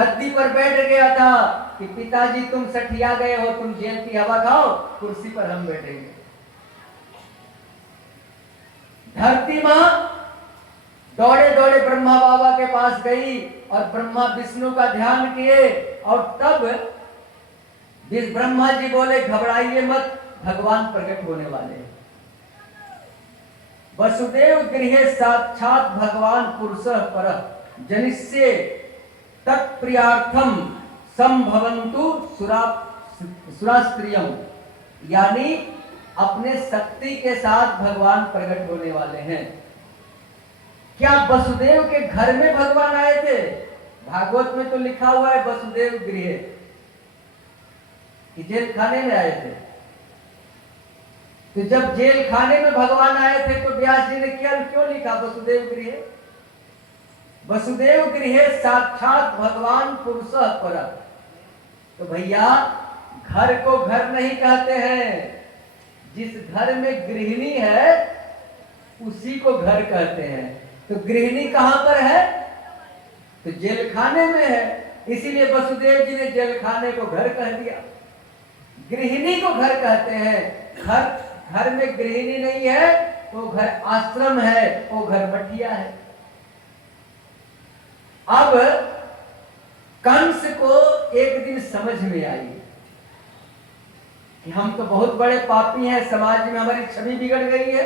गद्दी पर बैठ गया था कि पिताजी तुम सठिया गए हो, तुम जेल की हवा खाओ, कुर्सी पर हम बैठेंगे। धरती मां दौड़े दौड़े ब्रह्मा बाबा के पास गई और ब्रह्मा विष्णु का ध्यान किए, और तब ब्रह्मा जी बोले घबराइए मत, भगवान प्रकट होने वाले हैं। वसुदेव गृहे साक्षात भगवान पुरुषः परः जनिष्ये तत्प्रियार्थम संभवन्तु सुरास्त्रियम, यानी अपने शक्ति के साथ भगवान प्रकट होने वाले हैं। क्या वसुदेव के घर में भगवान आए थे? भागवत में तो लिखा हुआ है वसुदेव गृह, कि जेल खाने में आए थे। तो जब जेल खाने में भगवान आए थे तो व्यास जी ने क्यों लिखा वसुदेव गृह? वसुदेव गृह साक्षात भगवान पुरुषः परः। तो भैया घर को घर नहीं कहते हैं, जिस घर में गृहिणी है उसी को घर कहते हैं। तो गृहिणी कहां पर है? तो जेल खाने में है, इसीलिए वसुदेव जी ने जेल खाने को घर कह दिया। गृहिणी को घर कहते हैं। घर में गृहिणी नहीं है तो घर आश्रम है, वो घर मठिया है। अब कंस को एक दिन समझ में आई कि हम तो बहुत बड़े पापी हैं, समाज में हमारी छवि बिगड़ गई है,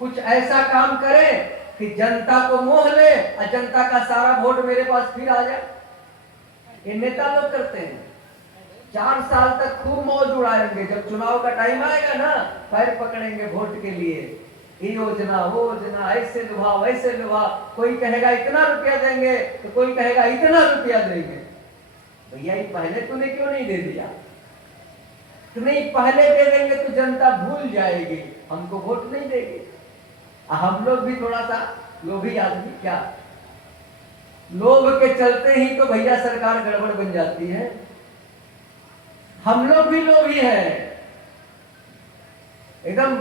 कुछ ऐसा काम करें कि जनता को मोह ले और जनता का सारा वोट मेरे पास फिर आ जाए। ये नेता लोग करते हैं, 4 साल तक खूब मौज उड़ाएंगे, जब चुनाव का टाइम आएगा ना पैर पकड़ेंगे वोट के लिए, ये योजना वो योजना, ऐसे लुभा वैसे लुभा, कोई कहेगा इतना रुपया देंगे तो कोई कहेगा इतना रुपया देंगे। भैया ये पहले तूने क्यों नहीं दे दिया? तुम्हें पहले दे देंगे तो जनता भूल जाएगी, हमको वोट नहीं देगी। हम लोग भी थोड़ा सा लोभी आदमी, क्या लोभ के चलते ही तो भैया सरकार गड़बड़ बन जाती है। हम लोग भी लोभी हैं, एकदम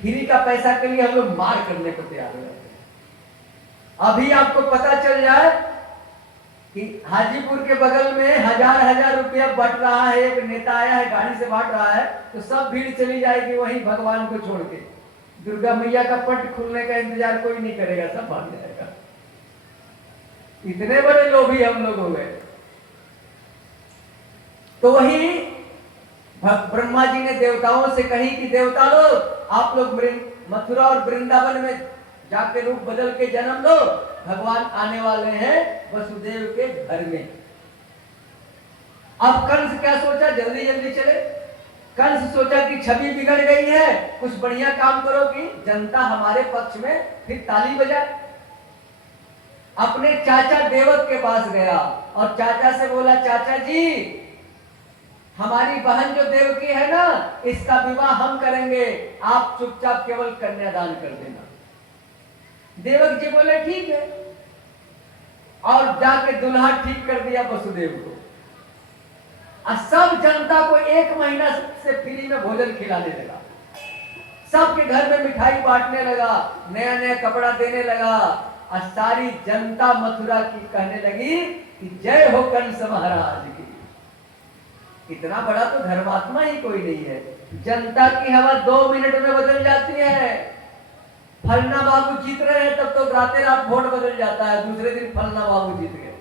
फ्री का पैसा के लिए हम लोग मार करने को तैयार हो जाते हैं। अभी आपको पता चल जाए कि हाजीपुर के बगल में 1000 रुपया बट रहा है, एक नेता आया है गाड़ी से बांट रहा है, तो सब भीड़ चली जाएगी वहीं भगवान को छोड़ के। दुर्गा मैया का पट खुलने का इंतजार कोई नहीं करेगा, सब भाग जाएगा। इतने बड़े लोभी हम लोग हो गए। तो वही ब्रह्मा जी ने देवताओं से कही कि देवता लोग आप लोग मथुरा और वृंदावन में जाके रूप बदल के जन्म लो, भगवान आने वाले हैं वसुदेव के घर में। अब कंस क्या सोचा, जल्दी जल्दी चले। कंस सोचा कि छवि बिगड़ गई है, कुछ बढ़िया काम करो कि जनता हमारे पक्ष में फिर ताली बजाए। अपने चाचा देवक के पास गया और चाचा से बोला, चाचा जी हमारी बहन जो देवकी है ना, इसका विवाह हम करेंगे, आप चुपचाप केवल कन्यादान कर देना। देवक जी बोले ठीक है, और जाके दुल्हा ठीक कर दिया वसुदेव को। और सब जनता को 1 महीना से फ्री में भोजन खिलाने लगा, सबके घर में मिठाई बांटने लगा, नया नया कपड़ा देने लगा, और सारी जनता मथुरा की कहने लगी कि जय हो कंस महाराज की। इतना बड़ा तो धर्मात्मा ही कोई नहीं है। जनता की हवा 2 मिनट में बदल जाती है। फलना बाबू जीत रहे हैं तब तो रातें रात वोट बदल जाता है, दूसरे दिन फलना बाबू जीत गए।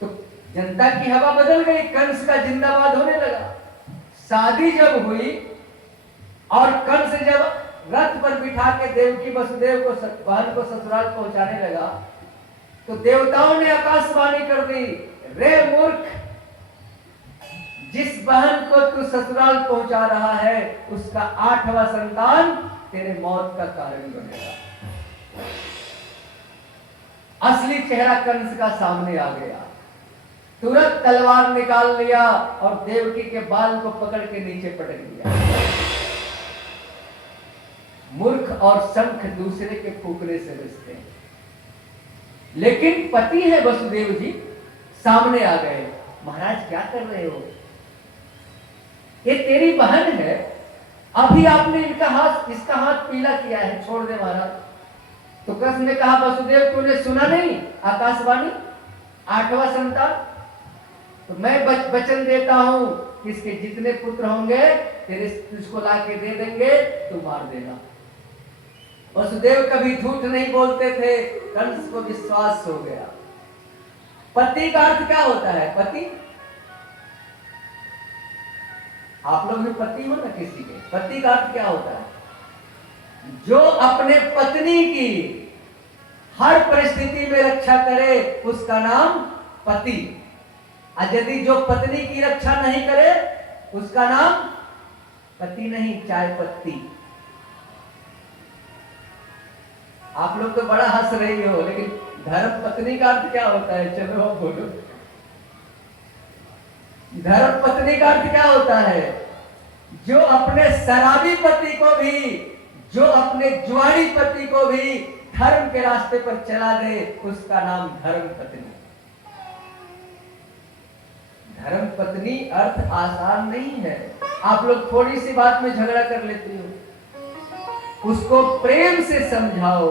तो जनता की हवा बदल गई, कंस का जिंदाबाद होने लगा। शादी जब हुई और कंस जब रथ पर बिठा के देवकी वसुदेव को बहन को ससुराल पहुंचाने लगा, तो देवताओं ने आकाशवाणी कर दी, रे मूर्ख, जिस बहन को तू ससुराल पहुंचा रहा है उसका 8वां संतान तेरे मौत का कारण बनेगा। असली चेहरा कंस का सामने आ गया। तुरंत तलवार निकाल लिया और देवकी के बाल को पकड़ के नीचे पटक दिया। मूर्ख और शंख दूसरे के फूकने से बचते हैं, लेकिन पति है वसुदेव जी सामने आ गए। महाराज क्या कर रहे हो? ये तेरी बहन है, अभी आपने इसका हाथ पीला किया है, छोड़ दे महाराज। तो कृष्ण ने कहा वसुदेव तूने सुना नहीं आकाशवाणी 8वां संतान, तो मैं वचन देता हूं कि इसके जितने पुत्र होंगे तेरे इसको ला के दे देंगे, तू मार देना। वसुदेव कभी झूठ नहीं बोलते थे, कंस को विश्वास हो गया। पति का अर्थ क्या होता है? पति, आप लोग भी पति हो ना किसी के, पति का अर्थ क्या होता है? जो अपने पत्नी की हर परिस्थिति में रक्षा करे उसका नाम पति। और यदि जो पत्नी की रक्षा नहीं करे उसका नाम पति नहीं, चाय पत्ती। आप लोग तो बड़ा हंस रही हो, लेकिन धर्म पत्नी का अर्थ क्या होता है? चलो आप बोलो, धर्म पत्नी का अर्थ क्या होता है? जो अपने शराबी पति को भी, जो अपने जुआरी पति को भी धर्म के रास्ते पर चला दे उसका नाम धर्म पत्नी। धर्म पत्नी अर्थ आसान नहीं है। आप लोग थोड़ी सी बात में झगड़ा कर लेती हो, उसको प्रेम से समझाओ,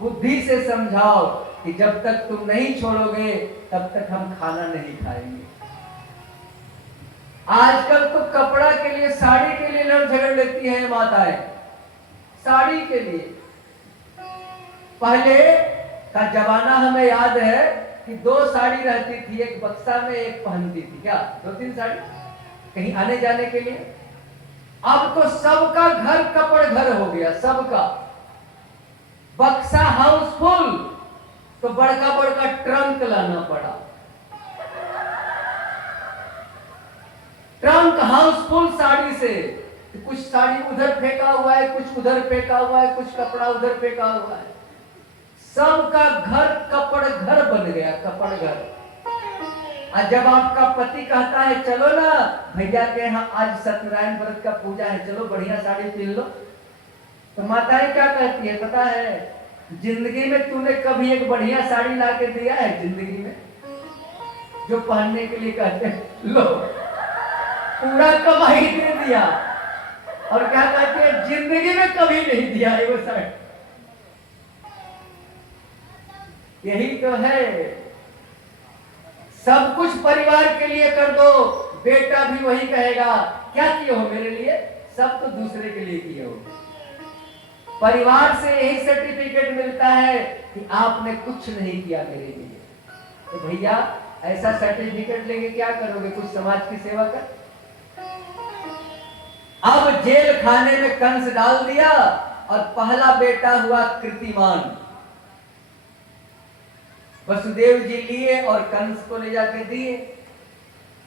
बुद्धि से समझाओ कि जब तक तुम नहीं छोड़ोगे तब तक हम खाना नहीं खाएंगे। आजकल तो कपड़ा के लिए, साड़ी के लिए लड़ झगड़ लेती हैं माताएं, साड़ी के लिए। पहले का जमाना हमें याद है कि 2 साड़ी रहती थी, एक बक्सा में एक पहनती थी, क्या 2-3 साड़ी कहीं आने जाने के लिए। अब तो सबका घर कपड़ घर हो गया, सबका बक्सा हाउसफुल, तो बड़का बड़का ट्रंक लाना पड़ा। ट्रंक हाउसफुल साड़ी से, कुछ साड़ी उधर फेंका हुआ है, कुछ उधर फेंका हुआ है, कुछ कपड़ा उधर फेंका हुआ है, सबका घर कपड़ घर बन गया, कपड़ घर। और जब आपका पति कहता है चलो ना भैया के यहाँ आज सत्यनारायण व्रत का पूजा है, चलो बढ़िया साड़ी पहन लो, तो माताएं क्या कहती है पता है? जिंदगी में तूने कभी एक बढ़िया साड़ी ला के दिया है जिंदगी में? जो पहनने के लिए कहते हैं लो, पूरा कमाई दे दिया, और क्या कहते हैं? जिंदगी में कभी नहीं दिया है वो साड़ी। यही तो है, सब कुछ परिवार के लिए कर दो, बेटा भी वही कहेगा क्या किए हो मेरे लिए? सब तो दूसरे के लिए किए हो। परिवार से यही सर्टिफिकेट मिलता है कि आपने कुछ नहीं किया मेरे लिए। तो भैया ऐसा सर्टिफिकेट लेके क्या करोगे? कुछ समाज की सेवा कर। अब जेल खाने में कंस डाल दिया और पहला बेटा हुआ कीर्तिमान। वसुदेव जी लिए और कंस को ले जाके दिए।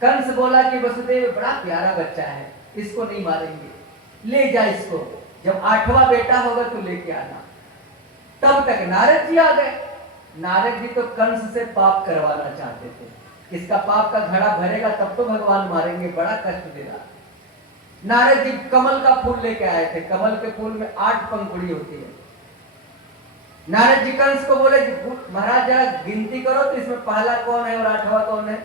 कंस बोला कि वसुदेव बड़ा प्यारा बच्चा है, इसको नहीं मारेंगे, ले जा इसको, जब 8वां बेटा होगा तो लेके आना। तब तक नारद जी आ गए। नारद जी तो कंस से पाप करवाना चाहते थे, इसका पाप का घड़ा भरेगा तब तो भगवान मारेंगे, बड़ा कष्ट दे रहा। नारद जी कमल का फूल लेके आए थे, कमल के फूल में 8 पंखुड़ी होती है। नारद जी कंस को बोले महाराज जरा गिनती करो तो इसमें पहला कौन है और 8वां कौन है?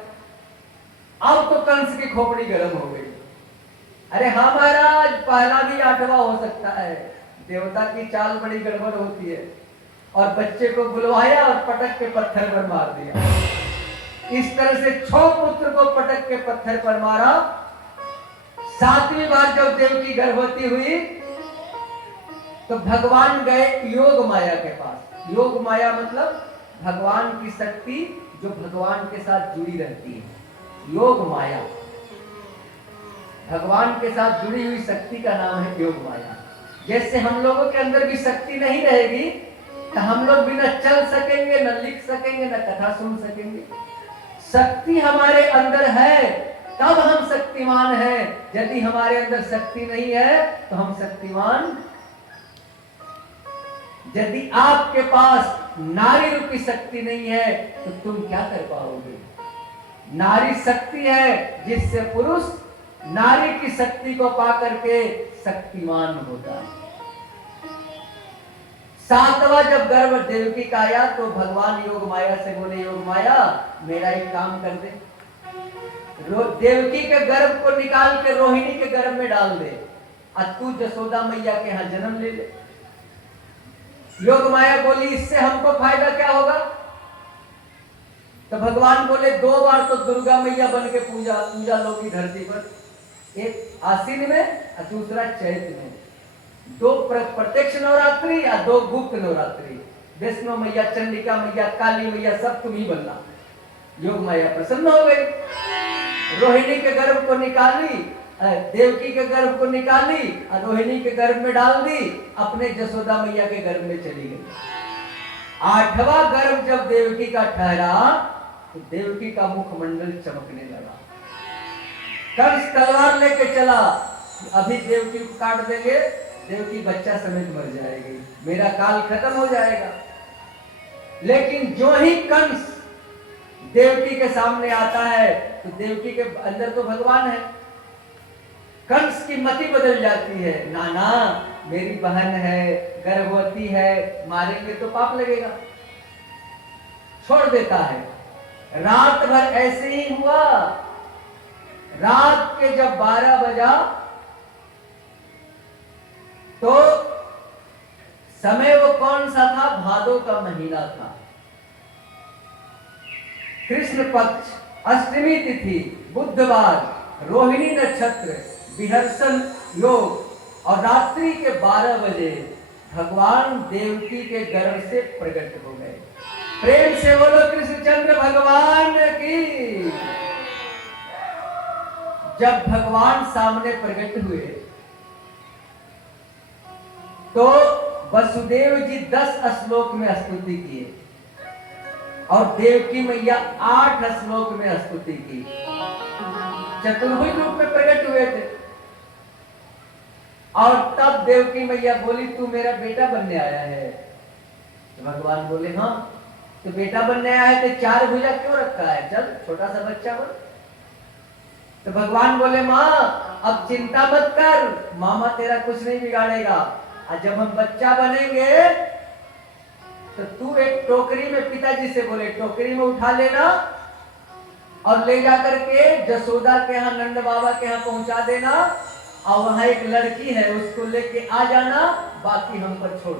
अब तो कंस की खोपड़ी गर्म हो गई। अरे हाँ महाराज, पहला भी 8वां हो सकता है। देवता की चाल बड़ी गड़बड़ होती है। और बच्चे को बुलवाया और पटक के पत्थर पर मार दिया। इस तरह से 6 पुत्र को पटक के पत्थर पर मारा। 7वीं बार जब देवकी गर्भवती हुई तो भगवान गए योग माया के पास। योग माया मतलब भगवान की शक्ति जो भगवान के साथ जुड़ी रहती है, योग माया। भगवान के साथ जुड़ी हुई शक्ति का नाम है योग माया। जैसे हम लोगों के अंदर भी शक्ति नहीं रहेगी तो हम लोग भी न चल सकेंगे, न लिख सकेंगे, न कथा सुन सकेंगे। शक्ति हमारे अंदर है तब हम शक्तिमान हैं। यदि हमारे अंदर शक्ति नहीं है तो हम शक्तिमान। यदि आपके पास नारी रूपी शक्ति नहीं है तो तुम क्या कर पाओगे? नारी शक्ति है जिससे पुरुष नारी की शक्ति को पाकर के शक्तिमान होता है। 7वां जब गर्भ देवकी का आया तो भगवान योग माया से बोले, योग माया मेरा एक काम कर दे, देवकी के गर्भ को निकाल के रोहिणी के गर्भ में डाल दे और तू जसोदा मैया के यहाँ जन्म ले ले। योग माया बोली इससे हमको फायदा क्या होगा? तो भगवान बोले 2 बार तो दुर्गा मैया बन के पूजा लोगी धरती पर, एक आश्विन में और दूसरा चैत में। 2 प्रत्यक्ष नवरात्रि और 2 गुप्त नवरात्रि। वैष्णो मैया, चंडिका मैया, काली मैया सब तुम ही बनना। योग माया प्रसन्न हो गई, रोहिणी के गर्भ को निकाली, देवकी के गर्भ को निकाली और रोहिणी के गर्भ में डाल दी, अपने जसोदा मैया के गर्भ में चली गई। 8वां गर्भ जब देवकी का ठहरा तो देवकी का मुखमंडल चमकने लगा। कंस तलवार लेके चला, अभी देवकी को काट देंगे, देवकी बच्चा समेत मर जाएगी, मेरा काल खत्म हो जाएगा। लेकिन जो ही कंस देवकी के सामने आता है तो देवकी के अंदर तो भगवान है, कंस की मति बदल जाती है, नाना मेरी बहन है, गर्भवती है, मारेंगे तो पाप लगेगा, छोड़ देता है। रात भर ऐसे ही हुआ। रात के जब 12 बजा तो समय वो कौन सा था? भादो का महीना था, कृष्ण पक्ष, अष्टमी तिथि, बुधवार, रोहिणी नक्षत्र, विहर्षण योग और रात्रि के 12 बजे भगवान देवकी के गर्भ से प्रकट हो गए। प्रेम से बोलो कृष्णचंद्र भगवान की। जब भगवान सामने प्रकट हुए तो वसुदेव जी 10 श्लोक में स्तुति किए और देवकी मैया 8 श्लोक में स्तुति की। चतुर्भुज रूप में प्रकट हुए थे। और तब देवकी मैया बोली तू मेरा बेटा बनने आया है? तो भगवान बोले हाँ। तो बेटा बनने आया है तो 4 भुजा क्यों रखा है? चल छोटा सा बच्चा बन। तो भगवान बोले माँ अब चिंता मत कर, मामा तेरा कुछ नहीं बिगाड़ेगा, और जब हम बच्चा बनेंगे तो तू एक टोकरी में, पिताजी से बोले टोकरी में उठा लेना और ले जाकर के जसोदा के यहाँ, नंद बाबा के यहाँ पहुंचा देना, और वहां एक लड़की है उसको लेके आ जाना, बाकी हम पर छोड़